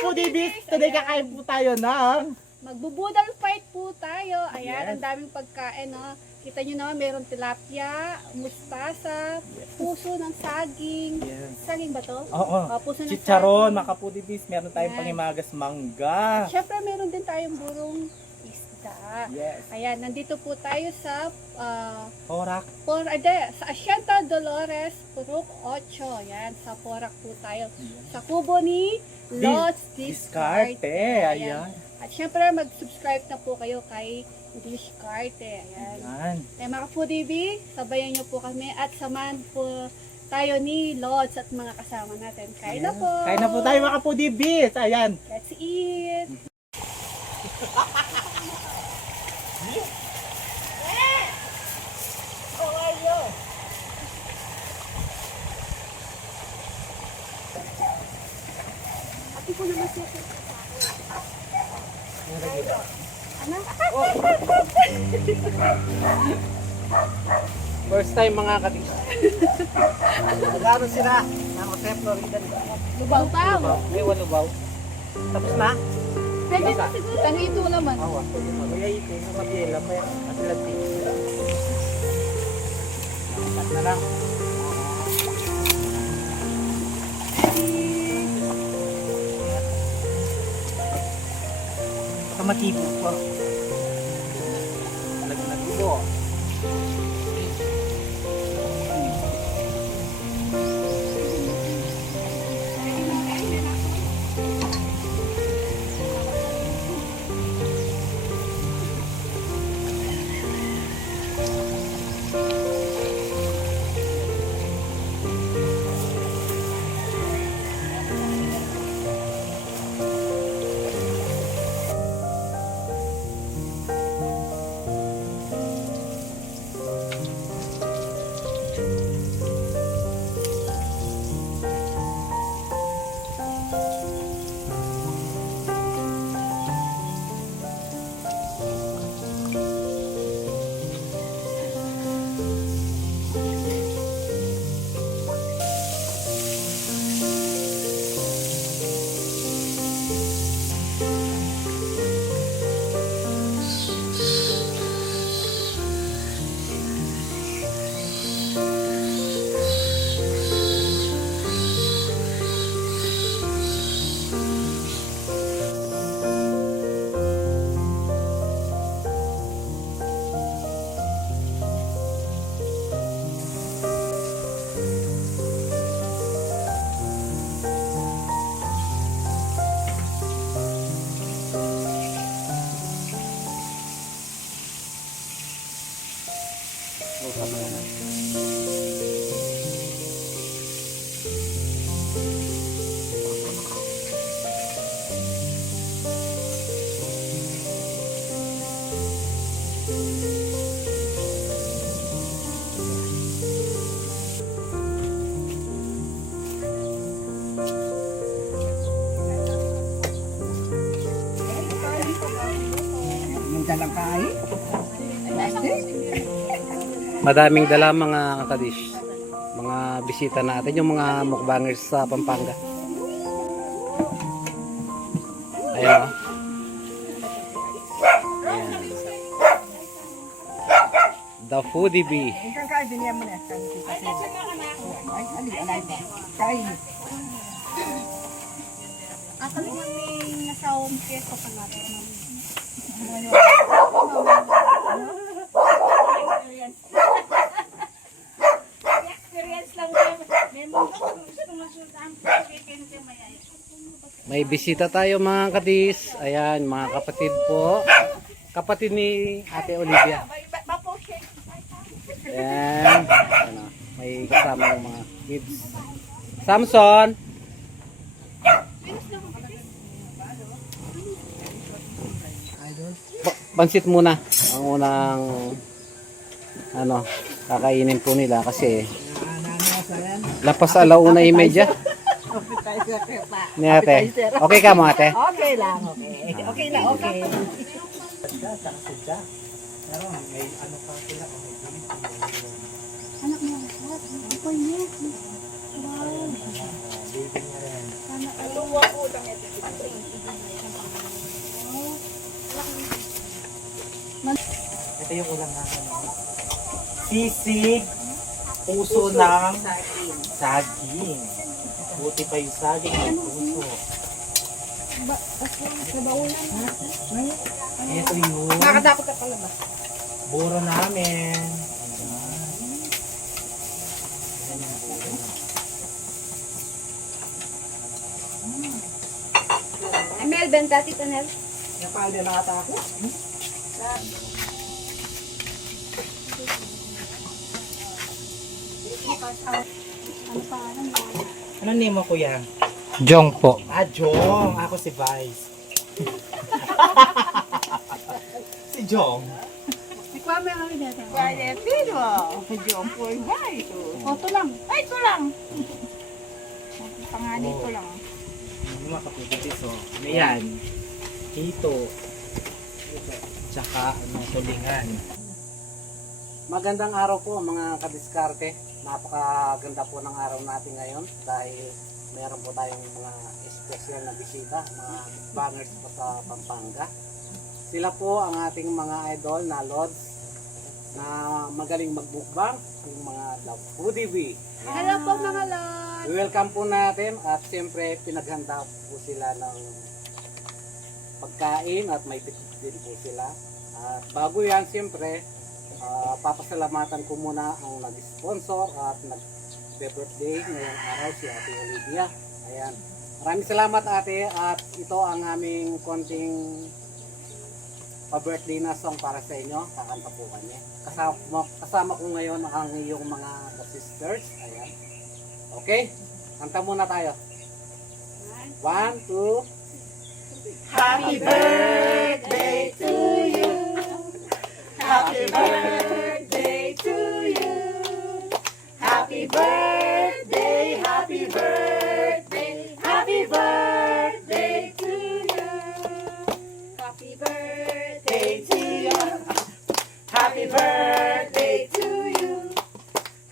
foodie beats, today kakain po tayo ng Magbubudal fight po tayo. Ayan, Yes. ang daming pagkain, no? Kita nyo naman, meron tilapia, mustasa, puso ng saging. Yes. Saging ba to? Oo. Puso ng Chicharon, saging. mga foodie beats, meron tayong Yan. pangimagas mangga. Syempre, meron din tayong burong isda. Yes. Ayan, nandito po tayo sa Horak. sa Asienta Dolores, Purok 8. Ayan, sa Porac po tayo. Sa kubo ni Lots Discarte. Ayan. At syempre, mag-subscribe na po kayo kay English Carte. Ayan. Ayan. Kaya mga Foodie, sabayan nyo po kami at samahan po tayo ni Lods at mga kasama natin. Kain na po! Kain na po tayo mga foodie beats. Ayan. Let's eat! Ati po naman siya sa ano? First time mga kadis. Nagkaroon sila ng Jose Florida. Lubaw-baw! May walubaw. Tapos na? Pwede na siguro. Tanito naman. Awa. Kaya ito, yung mabiyela, may atlantic. Cut na lang. Kamatibo pa. Nagnagubo. Madaming dala mga kadish. Mga bisita natin, yung mga mukbangers sa Pampanga. Ayan o. Ayan. The Foodie Bee. Ako naman may nasawang keso pa natin. Experience lang May bisita tayo mga kadis. Ayan, mga kapatid po. Kapatid ni Ate Olivia. Ayan. Ano, may kasama ng mga kids. Samson! Pansit muna. Ang unang ano, kakainin po nila kasi lapas alauna yung medya. Ni ate. Okay ka mo ate? Okay lang, okay. Okay na, okay. Anak mo, ako niya. Wow. Sana Ito yung ulam namin. Sisig, puso ng saging. Buti pa yung saging, may puso. Ito yung Nakakadapot ka pala ba? buro namin. Emel, benta tita Nel. Napal din ata ako. Ano pa? Ano name mo kuya? Jong po. Jong. Ako si Vice. Si Jong. Si Kwame ang kami dito. Kaya pero, yung poor guy. O, ito lang. Ay, ito lang. Panganay ko lang. Yung mga kapititis oh. Ano yan? Hito. Tsaka tulingan. Magandang araw po mga kadiskarte. Napakaganda po ng araw natin ngayon dahil meron po tayong mga espesyal na bisita, mga bangers po sa Pampanga. Sila po ang ating mga idol na Lods na magaling magbukbang, yung mga The Foodie Bee. Hello po mga Lord. Welcome po natin at siyempre pinaghanda po sila ng pagkain at may pitik din po sila. At bago yan siyempre, papasalamatan ko muna ang nag-sponsor at nag-birthday ngayong araw si Ate Olivia. Ayan. Maraming salamat ate at ito ang aming konting pa-birthday na song para sa inyo. Kakanta po kanya. Kasama ko ngayon ang iyong mga sisters. Ayan. Okay? Kanta muna tayo. 1, 2. Happy birthday to you. Happy birthday to you. Happy birthday, happy birthday, happy birthday to you. Happy birthday. Birthday to you. Happy birthday to you.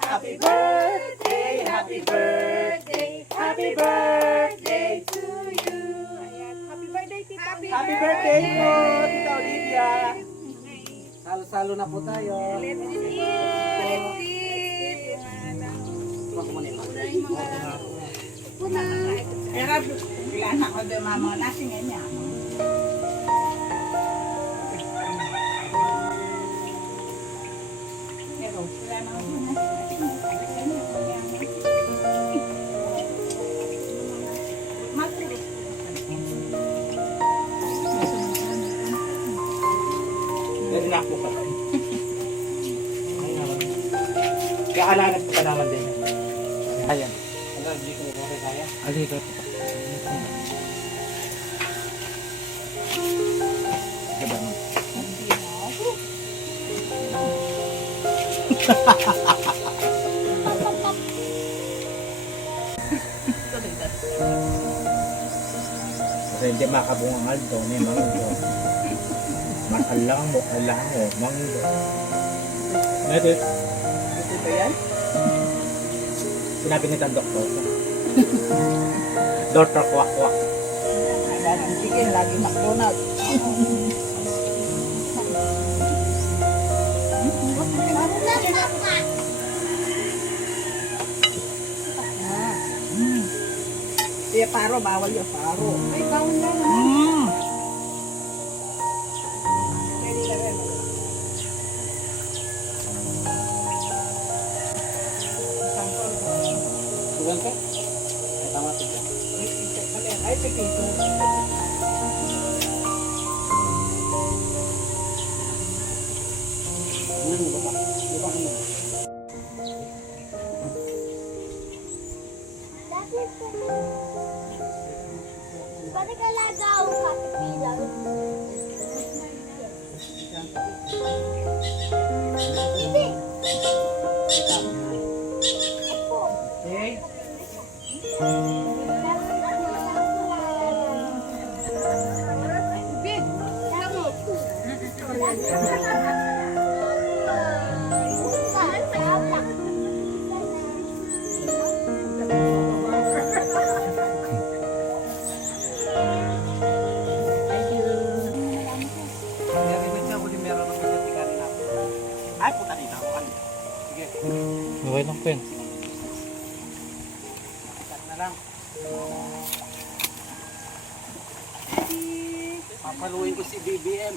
Happy birthday, happy birthday, happy birthday to you. Ayan. Happy birthday, tita. Happy birthday po, Tita Olivia. Salo-salo na po tayo. Let's eat. Tumak mo nila. Puna. Pero bilang ako doon mama nasi niya. Pero wala na ako Pwede na ako pa. Kaalanan ko pa naman din. Ayan. Ano, hindi ko okay kaya? Alika po. Diba? Kasi hindi makabungangal to, may manggo. Makalang mo, manggo. Medit. Ito ba yan? Sinabi nito ang doktor. Doktor kwak-kwak. Lagi chicken, lagi McDonald's. Iya paro, bawal yung paro. Ay, bawal na. Tugan ka? Ay, tama tugan. Ay, pipito. Ano ba? Di ba ano? Pwede ka lagaw kapipilaw. Hindi. Ako. Okay. Bid. Okay lang po yan. Start na lang. Papaluin ko si BBM.